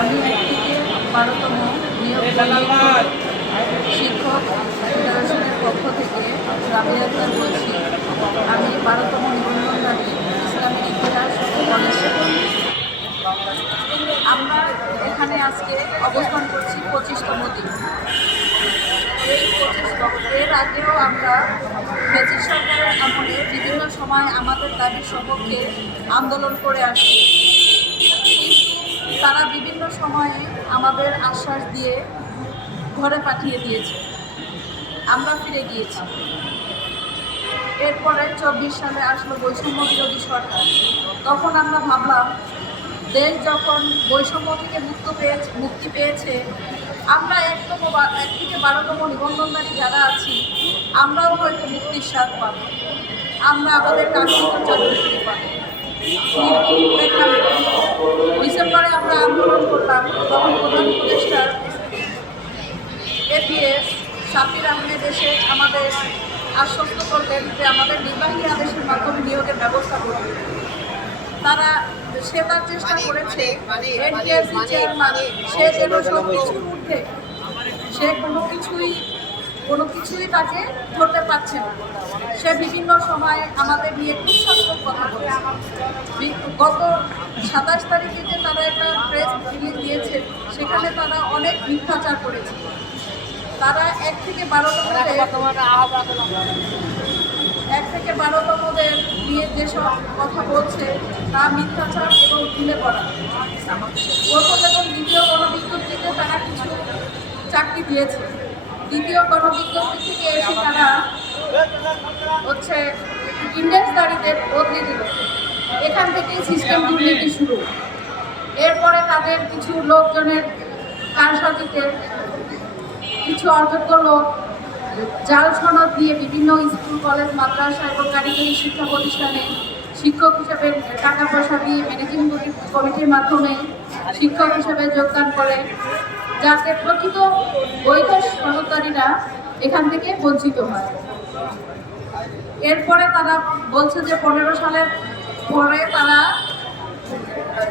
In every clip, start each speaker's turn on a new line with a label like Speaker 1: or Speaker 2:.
Speaker 1: আমি একদিকে বারোতম নিয়োগ শিক্ষক ফেডারেশনের পক্ষ থেকে রাবিয়া খান বলছি আমি বারোতম নিবন্ধনকারী ইসলামিক ইতিহাস আমরা এখানে আজকে অবস্থান করছি পঁচিশতম দিন। এই পঁচিশতম এর আগেও আমরা ব্রিটিশ সরকারের আমলে বিভিন্ন সময় আমাদের দাবির সপক্ষে আন্দোলন করে আসছি। সময়ে আমাদের আশ্বাস দিয়ে ঘরে পাঠিয়ে দিয়েছে। আমরা ফিরে গিয়েছি। এরপরে চব্বিশ সালে আসলো বৈষম্য বিরোধী সরকার। তখন আমরা ভাবলাম, দেশ যখন বৈষম্য থেকে মুক্ত পেয়েছে, মুক্তি পেয়েছে, আমরা একতম এক থেকে বারোতম নিবন্ধনকারী যারা আছি, আমরাও হয়তো মুক্তির স্বাদ পাব। আমরা আমাদের চাকরি ফিরে পাব ডিসেম্বরে আমরা আন্দোলন করলাম, তখন প্রধান উপদেষ্টা এপিএস সাপির আহমেদ এসে আমাদের আশ্বস্ত করলেন যে আমাদের নির্বাহী আদেশের মাধ্যমে নিয়োগের ব্যবস্থা করবে তারা সে তার চেষ্টা করেছে এনটিএসসি চেয়ারম্যান, সে যেন সব কিছুর ঊর্ধ্বে, সে কোনো কিছুই কোনো কিছুই তাকে ধরতে পারছে না। সে বিভিন্ন সময় আমাদের নিয়ে খুব সংখ্যক কথা বলেছে বি- গত সাতাশ তারিখে যে তারা একটা প্রেস রিলিজ দিয়েছে, সেখানে তারা অনেক মিথ্যাচার করেছে। তারা এক থেকে বারোতমদের এক থেকে বারোতমদের নিয়ে যেসব কথা বলছে, তা মিথ্যাচার এবং ভুলে পড়া। প্রথম এবং দ্বিতীয় গণবিজ্ঞপ্তিতে তারা কিছু চাকরি দিয়েছে, দ্বিতীয় গণবিজ্ঞপ্তি থেকে এসে তারা হচ্ছে ইন্ডেক্সদারিতে বদলে দিল। এখান থেকেই সিস্টেম দুর্নীতি শুরু। এরপরে তাদের কিছু লোকজনের কারসাজিতে কিছু অযোগ্য লোক জাল সনদ দিয়ে বিভিন্ন স্কুল, কলেজ, মাদ্রাসা এবং কারিগরি শিক্ষা প্রতিষ্ঠানে শিক্ষক হিসেবে টাকা পয়সা দিয়ে ম্যানেজিং কমিটির মাধ্যমে শিক্ষক হিসেবে যোগদান করে, যাতে প্রকৃত বৈধ সনদকারীরা এখান থেকে বঞ্চিত হয়। এরপরে তারা বলছে যে পনেরো সালের পরে তারা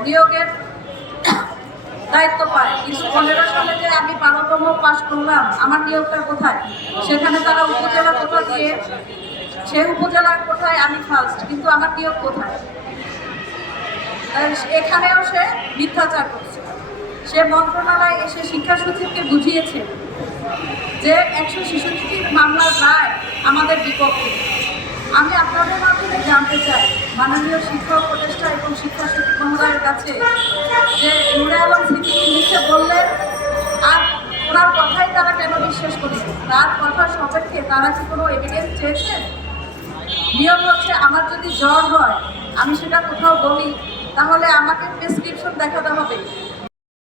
Speaker 1: নিয়োগের দায়িত্ব পায়। কিন্তু পনেরো সালে যে আমি বারোতম পাশ করলাম, আমার নিয়োগটা কোথায়? সেখানে তারা উপজেলা কোথা দিয়ে সে উপজেলার কোথায় আমি ফার্স্ট কিন্তু আমার নিয়োগ কোথায়? এখানেও সে মিথ্যাচার করছে। সে মন্ত্রণালয় এসে শিক্ষা সচিবকে বুঝিয়েছে যে একশো ছেষট্টি মামলার রায় আমাদের বিপক্ষে। আমি আপনাদের মাধ্যমে জানতে চাই, মাননীয় শিক্ষা উপদেষ্টা এবং শিক্ষা সচিব মহোদয়ের কাছে যে নুরে আলম মুখে বললেন, আর ওনার কথাই তারা কেন বিশ্বাস করেছে তার কথা সপক্ষে তারা কি কোনো এভিডেন্স চেয়েছেন? নিয়ম হচ্ছে আমার যদি জ্বর হয়, আমি সেটা কোথাও বলি, তাহলে আমাকে প্রেসক্রিপশন দেখাতে হবে।